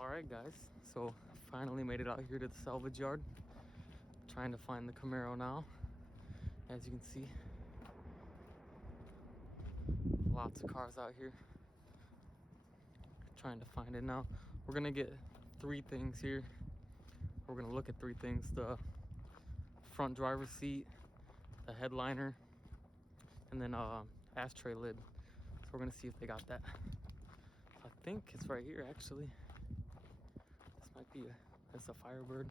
Alright guys, so finally made it out here to the salvage yard. Trying to find the Camaro now. As you can see, lots of cars out here. Trying to find it now. We're gonna get three things here. We're gonna look at three things: the front driver's seat, the headliner, and then ashtray lid. So we're gonna see if they got that. I think it's right here actually. This might be it's a Firebird.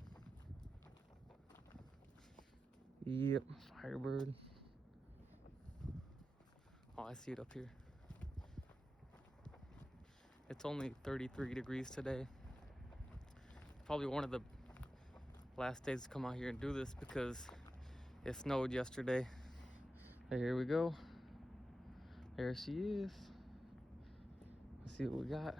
Yep, Firebird. Oh, I see it up here. It's only 33 degrees today. Probably one of the last days to come out here and do this because it snowed yesterday. Here we go. There she is. Let's see what we got.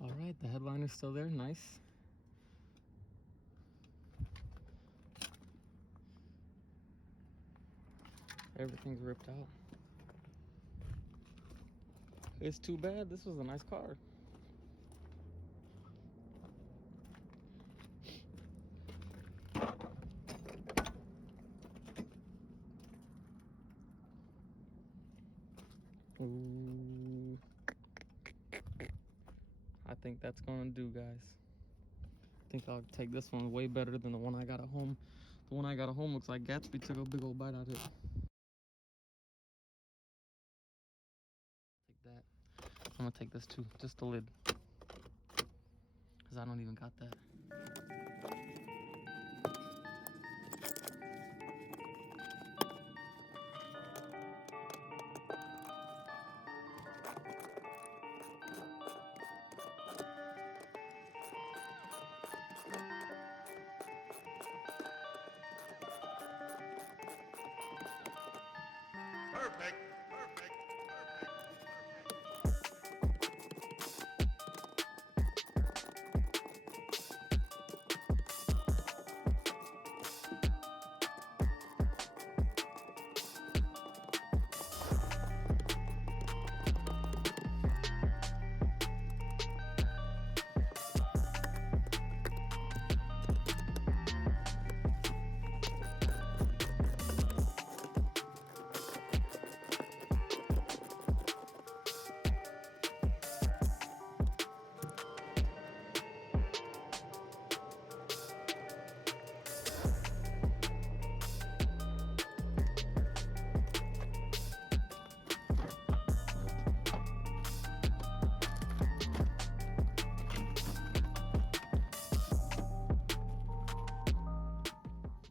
All right, the headliner's still there, nice. Everything's ripped out. It's too bad, this was a nice car. Ooh. I think that's gonna do, guys. I think I'll take this one way better than the one I got at home. The one I got at home looks like Gatsby took a big old bite out of it. Take that. I'm gonna take this too, just the lid. Cause I don't even got that. Perfect.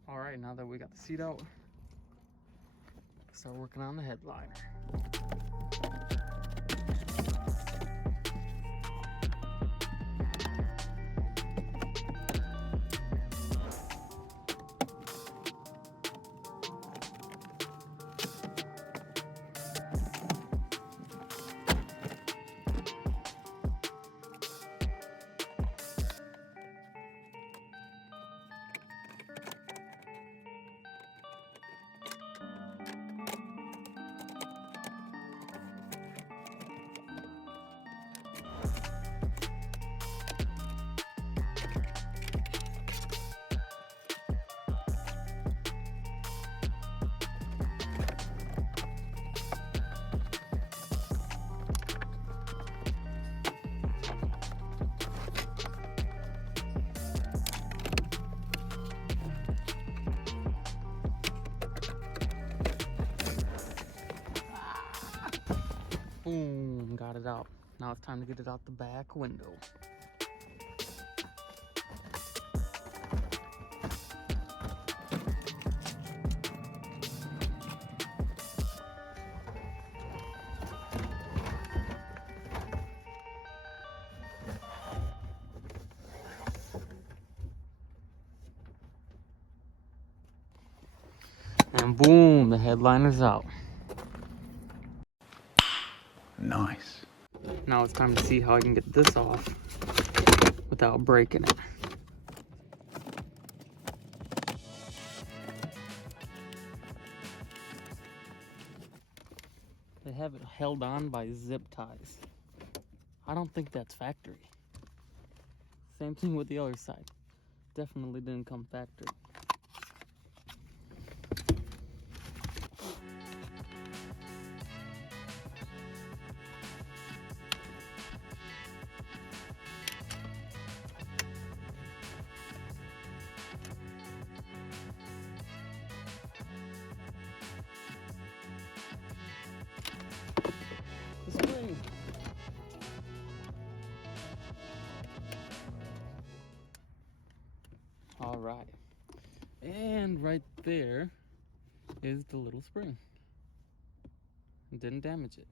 Alright, now that we got the seat out, start working on the headliner. Boom, got it out. Now it's time to get it out the back window. And boom, the headliner's out. Nice. Now it's time to see how I can get this off without breaking it. have it held on by zip ties. I don't think that's factory. Same thing with the other side. Definitely didn't come factory. The spring. All right. And right there is the little spring. Didn't damage it.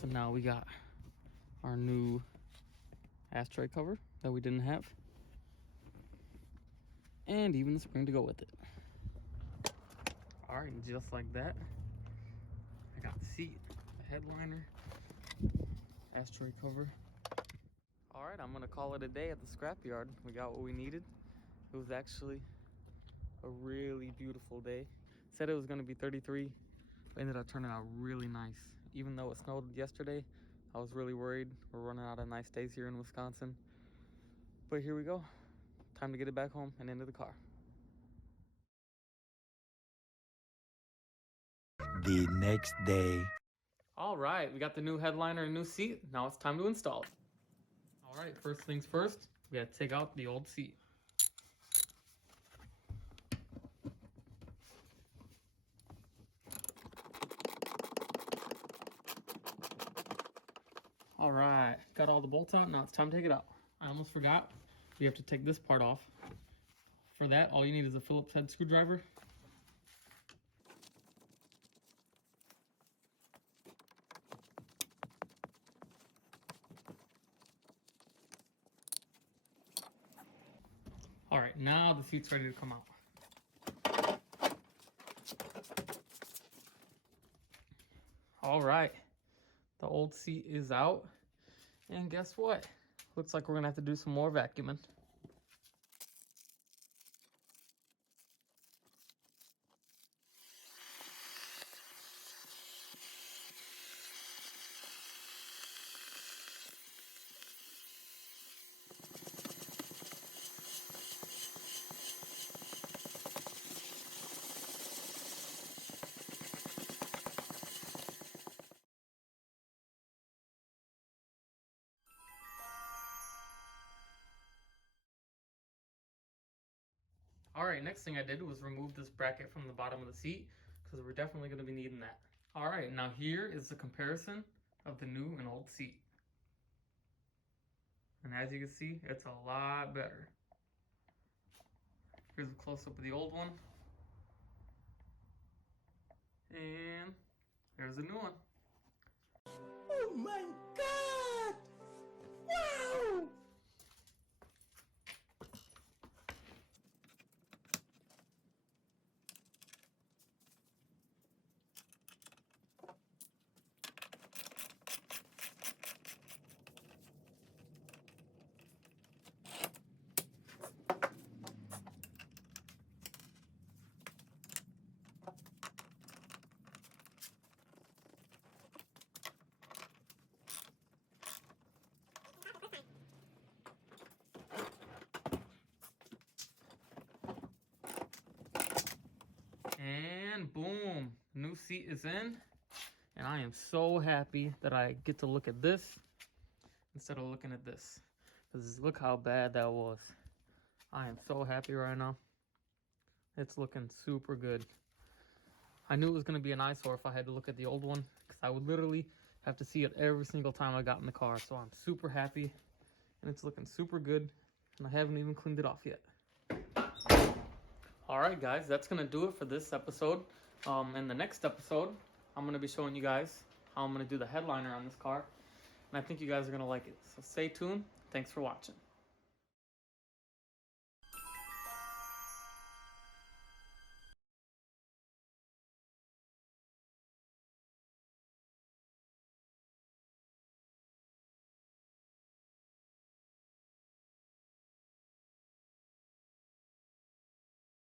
So now we got our new ashtray cover that we didn't have. And even the spring to go with it. All right, and just like that, I got the seat, the headliner, ashtray cover. All right, I'm gonna call it a day at the scrapyard. We got what we needed. It was actually a really beautiful day. Said it was gonna be 33, but ended up turning out really nice. Even though it snowed yesterday, I was really worried. We're running out of nice days here in Wisconsin. But here we go. Time to get it back home and into the car. The next day. All right, we got the new headliner and new seat. Now it's time to install it. All right, first things first, we gotta take out the old seat. All right, got all the bolts out. Now it's time to take it out. I almost forgot. We have to take this part off. For that, all you need is a Phillips head screwdriver. All right, now the seat's ready to come out. All right, the old seat is out. And guess what? Looks like we're gonna have to do some more vacuuming. All right, next thing I did was remove this bracket from the bottom of the seat because we're definitely going to be needing that. All right, now here is the comparison of the new and old seat. And as you can see, it's a lot better. Here's a close-up of the old one. And there's the new one. Oh my God! Wow! And boom, new seat is in. And I am so happy that I get to look at this instead of looking at this. Because look how bad that was. I am so happy right now. It's looking super good. I knew it was going to be an eyesore if I had to look at the old one. Because I would literally have to see it every single time I got in the car. So I'm super happy. And it's looking super good. And I haven't even cleaned it off yet. Alright guys, that's going to do it for this episode. In the next episode, I'm going to be showing you guys how I'm going to do the headliner on this car. And I think you guys are going to like it. So stay tuned. Thanks for watching.